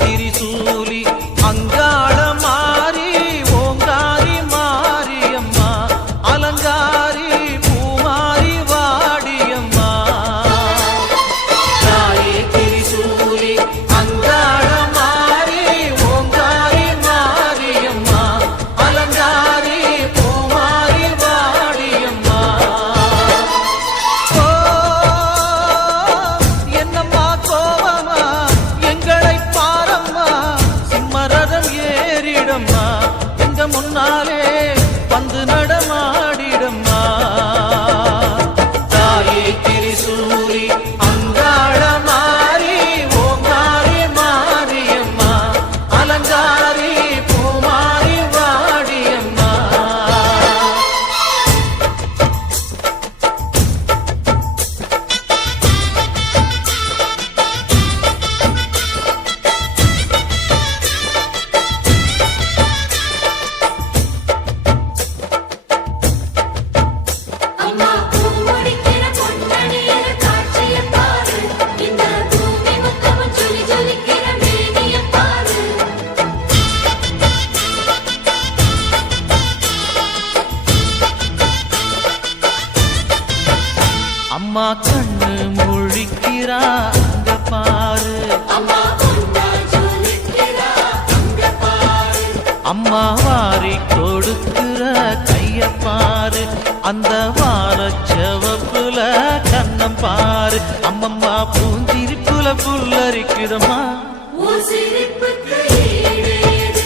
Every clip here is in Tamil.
திரிசூலி அங்காள மாறி ஓங்காரி மாரியம்மா அலங்காரி பூமாரி வாடியம்மா தாயே திரிசூலி அங்காள மாறி ஓங்காரி மாரியம்மா அலங்காரி பூமாரி வாடியம்மா என்னம்மா கோபமா எங்களை பாரம்மா சிம்மரதம் ஏறிடம்மா எங்க முன்னாலே வந்து நடமாடிடம்மா தாயே திரிசூலி அங்காள மாறி ஓங்காரி மாரியம்மா அலங்காரி பூமாரி வாடியம்மா அம்மா பூமுடிக்கிற பொன்னணியில காட்சிய பாரு இந்த பூமி முத்தமும் ஜொலி ஜொலிக்கிற மேனிய பாரு அம்மா கண்ணு முழிக்கிறா அங்க பாரு அம்மா பொன்னா ஜொலிக்கிறா அங்க பாரு அம்மா வாரி கொடுக்கிற கைய பாரு அந்த வானச்சவப்புல கண்ணம் பாரு அம்மம்மா பூஞ்சிரிப்புல புல்லரிக்குதம்மா உன் சிரிப்புக்கு ஈடேது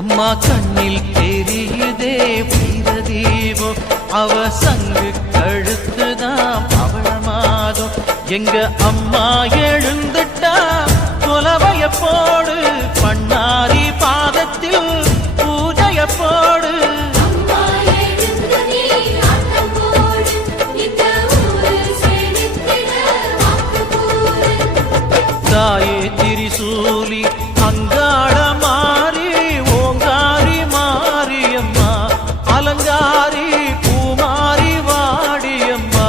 அம்மா கண்ணில் தெரியுதே வீர தீபம் அவ சங்கு கழுத்துதான் பவளமாதும் எங்க அம்மா எழுந்துட்டா கொலவைய போடு பண்ணாரி பாதத்தில் பூஜைய போடு அம்மா எழுந்து நீ ஆட்டம் போடு இந்த ஊரு செழித்திட வாக்கு கூறு தாயே திரிசூலி அங்காள மாறி ஓங்காரி மாரியம்மா அலங்காரி பூமாரி வாடியம்மா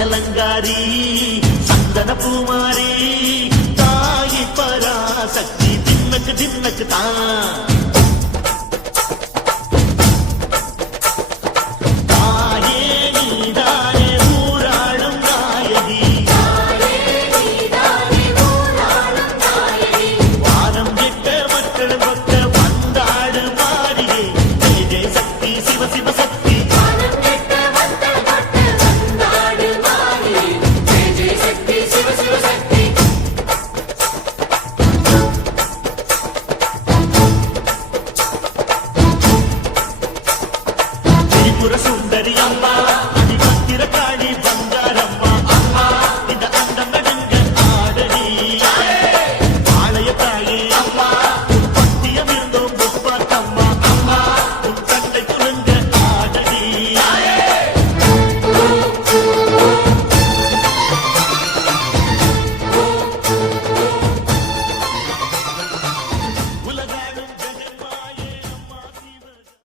அலங்காரி சந்தன பூமாரி தாயி பராசக்தி தின்னக்கு தின்னக்கு தான்